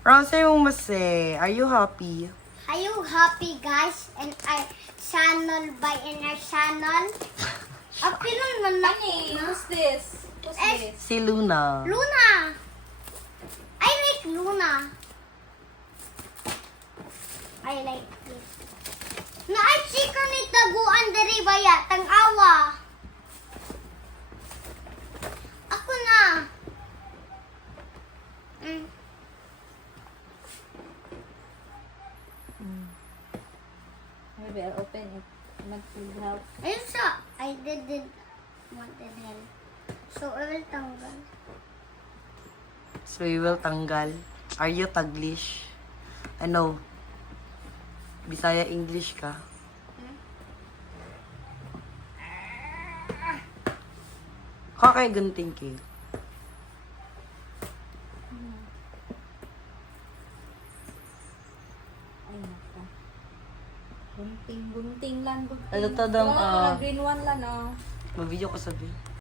Ronsa yung mase. Are you happy? Are you happy, guys? And our channel by in our channel. Apilon man na. Who's this? Who's this? Si Luna. Luna. I like Luna. I like this. Na ay chicken ni taguan diri baya tang awa. Ako na. Maybe I'll open it. Not to help. Ayun siya. I didn't wanted help. So, I will tanggal. So we will tanggal. Are you Taglish? Ano? Bisaya English ka? Kakay gunting cake. Ay, naka. Bunting lang. Ano to daw, Green one lang, oh. Mag-video ko sabi.